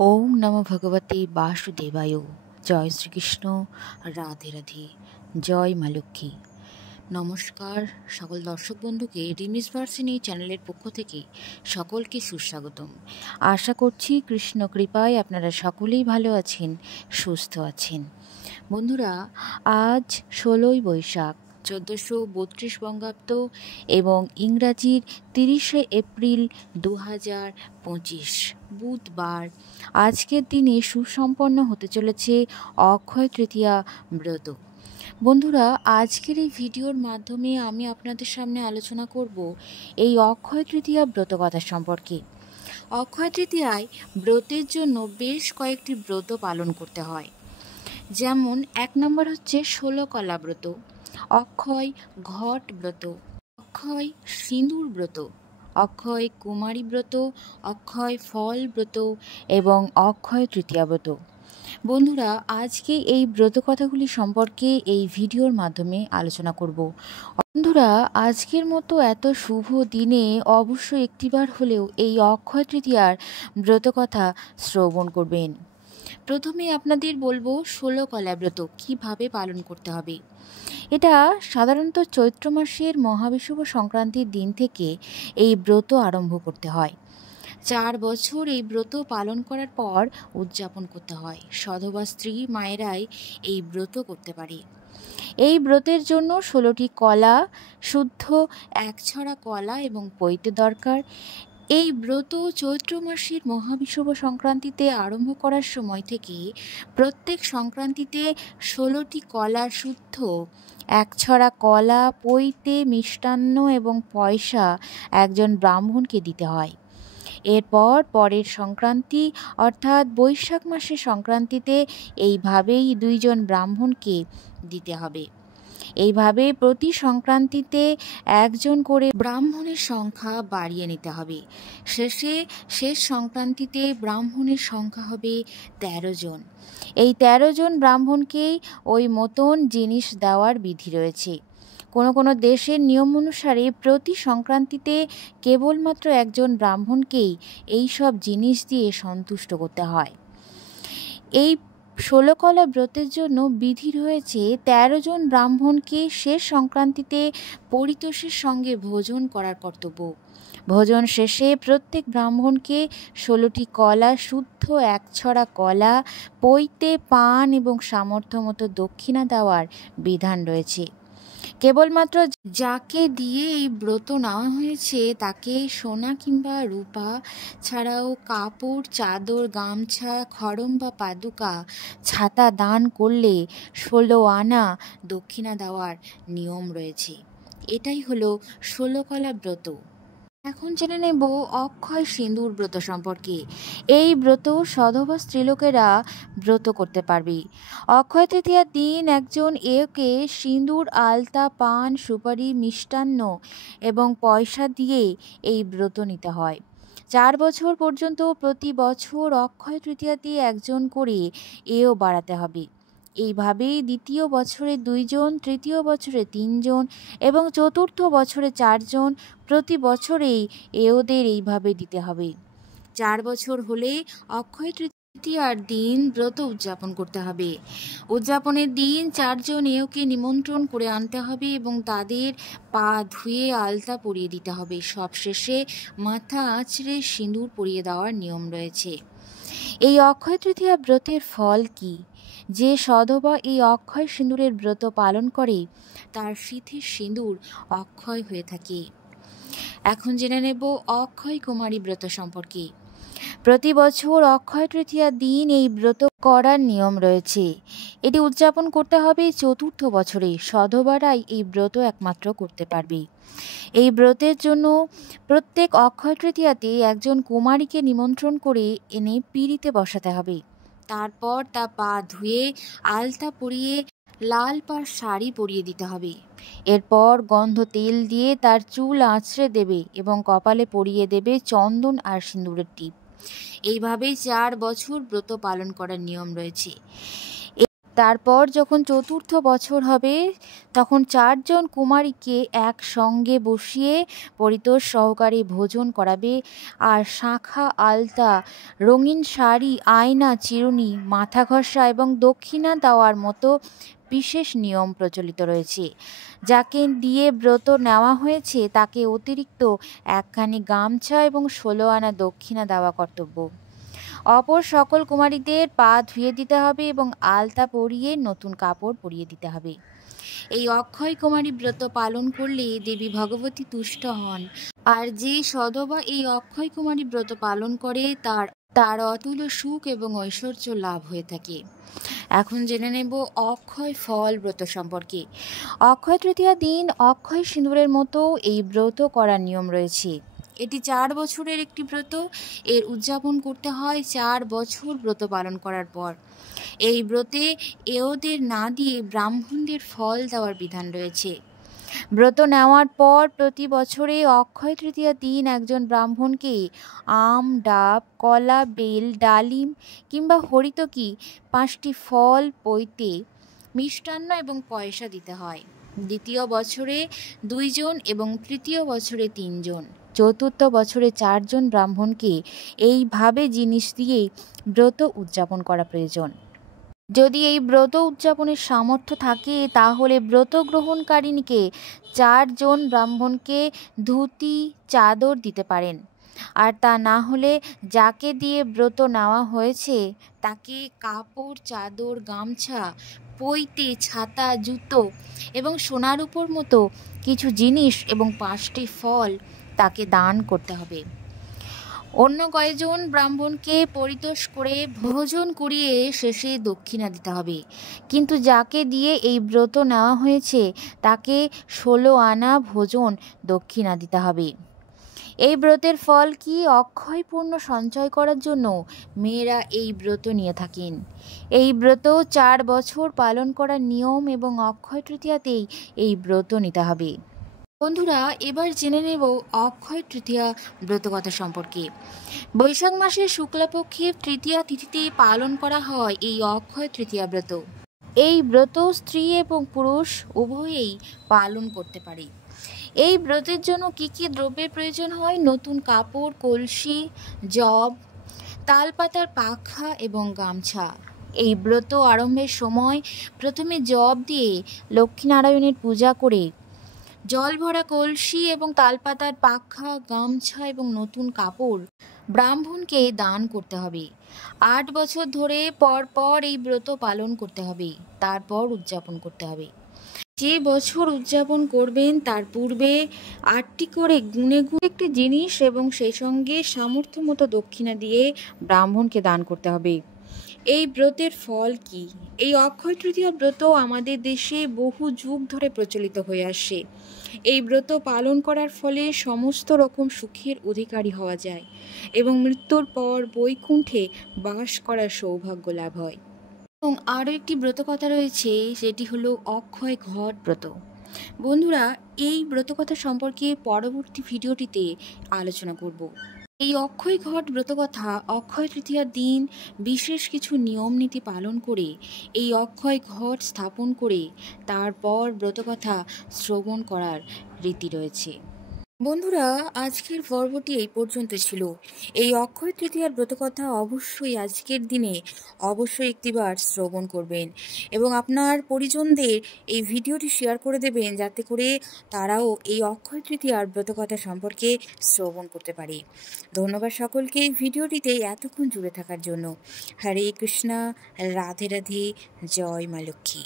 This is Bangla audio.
ওম নমো ভগবতে বাসুদেবায়। জয় শ্রীকৃষ্ণ। রাধে রাধে। জয় মা লক্ষ্মী। নমস্কার সকল দর্শক বন্ধুকে রিমিস ভার্সিনি চ্যানেলের পক্ষ থেকে সকলকে সুস্বাগতম। আশা করছি কৃষ্ণ কৃপায় আপনারা সকলেই ভালো আছেন, সুস্থ আছেন। বন্ধুরা, আজ 16ই বৈশাখ 1432 বঙ্গাব্দ এবং ইংরাজির 30শে এপ্রিল 2025 বুধবার। আজকের দিনে সুসম্পন্ন হতে চলেছে অক্ষয় তৃতীয়া ব্রত। বন্ধুরা, আজকের এই ভিডিওর মাধ্যমে আমি আপনাদের সামনে আলোচনা করব এই অক্ষয় তৃতীয়া ব্রতকথা সম্পর্কে। অক্ষয় তৃতীয়ায় ব্রতের জন্য বেশ কয়েকটি ব্রত পালন করতে হয়। যেমন 1 নম্বর হচ্ছে 16 কলা ব্রত, অক্ষয় ঘট ব্রত, অক্ষয় সিঁদুর ব্রত, অক্ষয় কুমারী ব্রত, অক্ষয় ফল ব্রত এবং অক্ষয় তৃতীয়া ব্রত। বন্ধুরা, আজকে এই ব্রত কথাগুলি সম্পর্কে এই ভিডিওর মাধ্যমে আলোচনা করব। বন্ধুরা, আজকের মতো এত শুভ দিনে অবশ্যই একটিবার হলেও এই অক্ষয় তৃতীয়ার ব্রত কথা শ্রবণ করবেন। প্রথমে আপনাদের বলবো 16 কলা ব্রত কীভাবে পালন করতে হবে। এটা সাধারণত চৈত্র মাসের মহাবিষুব সংক্রান্তির দিন থেকে এই ব্রত আরম্ভ করতে হয়। 4 বছর এই ব্রত পালন করার পর উদযাপন করতে হয়। সধবা স্ত্রী মায়েরাই এই ব্রত করতে পারে। এই ব্রতের জন্য 16টি কলা, শুদ্ধ 1 ছড়া কলা এবং পৈতে দরকার। এই ব্রত চৈত্র মাসের মহাবিষুব সংক্রান্তিতে আরম্ভ করার সময় থেকে প্রত্যেক সংক্রান্তিতে 16টি কলা শুদ্ধ, 1 ছড়া কলা, পৈতে, মিষ্টান্ন এবং পয়সা একজন ব্রাহ্মণকে দিতে হয়। এরপর পরের সংক্রান্তি অর্থাৎ বৈশাখ মাসের সংক্রান্তিতে এইভাবেই 2 জন ব্রাহ্মণকে দিতে হবে। এইভাবে প্রতি সংক্রান্তিতে 1 জন করে ব্রাহ্মণের সংখ্যা বাড়িয়ে নিতে হবে। শেষ সংক্রান্তিতে ব্রাহ্মণের সংখ্যা হবে 13 জন। এই 13 জন ব্রাহ্মণকেই ওই মতন জিনিস দেওয়ার বিধি রয়েছে। কোনো কোনো দেশের নিয়ম অনুসারে প্রতি সংক্রান্তিতে কেবলমাত্র 1 জন ব্রাহ্মণকেই এই সব জিনিস দিয়ে সন্তুষ্ট করতে হয়। এই 16 কলা ব্রতের জন্য বিধি রয়েছে 13 জন ব্রাহ্মণকে শেষ সংক্রান্তিতে পরিতোষের সঙ্গে ভোজন করার কর্তব্য। ভোজন শেষে প্রত্যেক ব্রাহ্মণকে 16টি কলা শুদ্ধ, 1 ছড়া কলা, পৈতে, পান এবং সামর্থ্য মতো দক্ষিণা দেওয়ার বিধান রয়েছে। কেবলমাত্র যাকে দিয়ে এই ব্রত নেওয়া হয়েছে তাকে সোনা কিংবা রূপা ছাড়াও কাপড়, চাদর, গামছা, খড়ম বা পাদুকা, ছাতা দান করলে 16 আনা দক্ষিণা দেওয়ার নিয়ম রয়েছে। এটাই হলো 16 কলা ব্রত। এখন জেনে নেব অক্ষয় সিঁদুর ব্রত সম্পর্কে। এই ব্রত সধবা স্ত্রীলোকেরা ব্রত করতে পারবে। অক্ষয় তৃতীয়ার দিন একজন একে সিঁদুর, আলতা, পান, সুপারি, মিষ্টান্ন এবং পয়সা দিয়ে এই ব্রত নিতে হয়। 4 বছর পর্যন্ত প্রতি বছর অক্ষয় তৃতীয়াতে 1 জন করে এও বাড়াতে হবে। এইভাবেই দ্বিতীয় বছরে 2 জন, তৃতীয় বছরে 3 জন এবং চতুর্থ বছরে 4 জন প্রতি বছরেই এওদের এইভাবে দিতে হবে। 4 বছর হলে অক্ষয় তৃতীয়ার দিন ব্রত উদযাপন করতে হবে। উদযাপনের দিন 4 জন এওকে নিমন্ত্রণ করে আনতে হবে এবং তাদের পা ধুয়ে আলতা পরিয়ে দিতে হবে। সবশেষে মাথা আঁচড়ে সিঁদুর পরিয়ে দেওয়ার নিয়ম রয়েছে। এই অক্ষয় তৃতীয়া ব্রতের ফল কি? যে সধবা এই অক্ষয় সিঁদুরের ব্রত পালন করে তার সিঁথির সিঁদুর অক্ষয় হয়ে থাকে। এখন জেনে নেব অক্ষয় কুমারী ব্রত সম্পর্কে। প্রতি বছর অক্ষয় তৃতীয়া দিন এই ব্রত করার নিয়ম রয়েছে। এটি উদযাপন করতে হবে চতুর্থ বছরে। সধবারাই এই ব্রত একমাত্র করতে পারবে। এই ব্রতের জন্য প্রত্যেক অক্ষয় তৃতীয়াতে 1 জন কুমারীকে নিমন্ত্রণ করে এনে পিঁড়িতে বসাতে হবে। তারপর তা পা ধুয়ে আলতা পরিয়ে লাল পাড় শাড়ি পরিয়ে দিতে হবে। এরপর গন্ধ তেল দিয়ে তার চুল আঁচড়ে দেবে এবং কপালে পরিয়ে দেবে চন্দন আর সিঁদুরের টিপ। এইভাবেই 4 বছর ব্রত পালন করার নিয়ম রয়েছে। তারপর যখন চতুর্থ বছর হবে তখন 4 জন কুমারীকে একসঙ্গে বসিয়ে পরিতোষ সহকারে ভোজন করাবে, আর শাঁখা, আলতা, রঙিন শাড়ি, আয়না, চিরুনি, মাথা ঘষা এবং দক্ষিণা দেওয়ার মতো বিশেষ নিয়ম প্রচলিত রয়েছে। যাকে দিয়ে ব্রত নেওয়া হয়েছে তাকে অতিরিক্ত একখানি গামছা এবং 16 আনা দক্ষিণা দেওয়া কর্তব্য। অপর সকল কুমারীদের পা ধুয়ে দিতে হবে এবং আলতা পরিয়ে নতুন কাপড় পরিয়ে দিতে হবে। এই অক্ষয় কুমারী ব্রত পালন করলে দেবী ভগবতী তুষ্ট হন, আর যে সদবা এই অক্ষয় কুমারী ব্রত পালন করে তার অতুল সুখ এবং ঐশ্বর্য লাভ হয়ে থাকে। এখন জেনে নেব অক্ষয় ফল ব্রত সম্পর্কে। অক্ষয় তৃতীয়া দিন অক্ষয় সিঁদুরের মতো এই ব্রত করার নিয়ম রয়েছে। এটি 4 বছরের একটি ব্রত। এর উদযাপন করতে হয় 4 বছর ব্রত পালন করার পর। এই ব্রতে এওদের না দিয়ে ব্রাহ্মণদের ফল দেওয়ার বিধান রয়েছে। ব্রত নেওয়ার পর প্রতি বছরে অক্ষয় তৃতীয়া দিন একজন ব্রাহ্মণকে আম, ডাব, কলা, বেল, ডালিম কিংবা হরিতকি 5টি ফল, পৈতে, মিষ্টান্ন এবং পয়সা দিতে হয়। দ্বিতীয় বছরে 2 জন এবং তৃতীয় বছরে 3 জন, চতুর্থ বছরে 4 জন ব্রাহ্মণকে এইভাবে জিনিস দিয়ে ব্রত উদযাপন করা প্রয়োজন। যদি এই ব্রত উদযাপনের সামর্থ্য থাকে তাহলে ব্রত গ্রহণকারিণীকে 4 জন ব্রাহ্মণকে ধুতি, চাদর দিতে পারেন। আর তা না হলে যাকে দিয়ে ব্রত নেওয়া হয়েছে তাকে কাপড়, চাদর, গামছা, পৈতে, ছাতা, জুতো এবং সোনার উপর মতো কিছু জিনিস এবং 5টি ফল তাকে দান করতে হবে। অন্য কয়েকজন ব্রাহ্মণকে পরিতোষ করে ভোজন করিয়ে শেষে দক্ষিণা দিতে হবে। কিন্তু যাকে দিয়ে এই ব্রত নেওয়া হয়েছে তাকে 16 আনা ভোজন দক্ষিণা দিতে হবে। এই ব্রতের ফল কি? অক্ষয় পূর্ণ সঞ্চয় করার জন্য মেয়েরা এই ব্রত নিয়ে থাকেন। এই ব্রত 4 বছর পালন করার নিয়ম এবং অক্ষয় তৃতীয়াতেই এই ব্রত নিতে হবে। বন্ধুরা, এবার জেনে নেব অক্ষয় তৃতীয়া ব্রতকথা সম্পর্কে। বৈশাখ মাসের শুক্লাপক্ষের তৃতীয়া তিথিতে পালন করা হয় এই অক্ষয় তৃতীয়া ব্রত। এই ব্রত স্ত্রী এবং পুরুষ উভয়েই পালন করতে পারে। এই ব্রতের জন্য কি কি দ্রব্যের প্রয়োজন হয়? নতুন কাপড়, কলসি, জব, তালপাতার পাখা এবং গামছা। এই ব্রত আরম্ভের সময় প্রথমে জব দিয়ে লক্ষ্মীনারায়ণের পূজা করে জল ভরা কলসি এবং তালপাতার পাখা, গামছা এবং নতুন কাপড় ব্রাহ্মণকে দান করতে হবে। 8 বছর ধরে পর এই ব্রত পালন করতে হবে, তারপর উদযাপন করতে হবে। যে বছর উদযাপন করবেন তার পূর্বে 8টি করে গুণে একটি জিনিস এবং সেই সঙ্গে সামর্থ্য মতো দক্ষিণা দিয়ে ব্রাহ্মণকে দান করতে হবে। এই ব্রতের ফল কি? এই অক্ষয় তৃতীয়া ব্রত আমাদের দেশে বহু যুগ ধরে প্রচলিত হয়ে আসছে। এই ব্রত পালন করার ফলে সমস্ত রকম সুখের অধিকারী হওয়া যায় এবং মৃত্যুর পর বৈকুণ্ঠে বাস করার সৌভাগ্য লাভ হয়। এবং আরও একটি ব্রতকথা রয়েছে, সেটি হলো অক্ষয় ঘট ব্রত। বন্ধুরা, এই ব্রতকথা সম্পর্কে পরবর্তী ভিডিওটিতে আলোচনা করব। এই অক্ষয় ঘট ব্রতকথা অক্ষয় তৃতীয়ার দিন বিশেষ কিছু নিয়ম নীতি পালন করে এই অক্ষয় ঘট স্থাপন করে তারপর ব্রতকথা শ্রবণ করার রীতি রয়েছে। বন্ধুরা, আজকের পর্বটি এই পর্যন্ত ছিল। এই অক্ষয় তৃতীয়ার ব্রতকথা অবশ্যই আজকের দিনে অবশ্যই একটিবার শ্রবণ করবেন এবং আপনার পরিজনদের এই ভিডিওটি শেয়ার করে দেবেন যাতে করে তারাও এই অক্ষয় তৃতীয়ার ব্রতকথা সম্পর্কে শ্রবণ করতে পারে। ধন্যবাদ সকলকে এই ভিডিওটিতে এতক্ষণ জুড়ে থাকার জন্য। হরে কৃষ্ণা, রাধে রাধে, জয় মা লক্ষ্মী।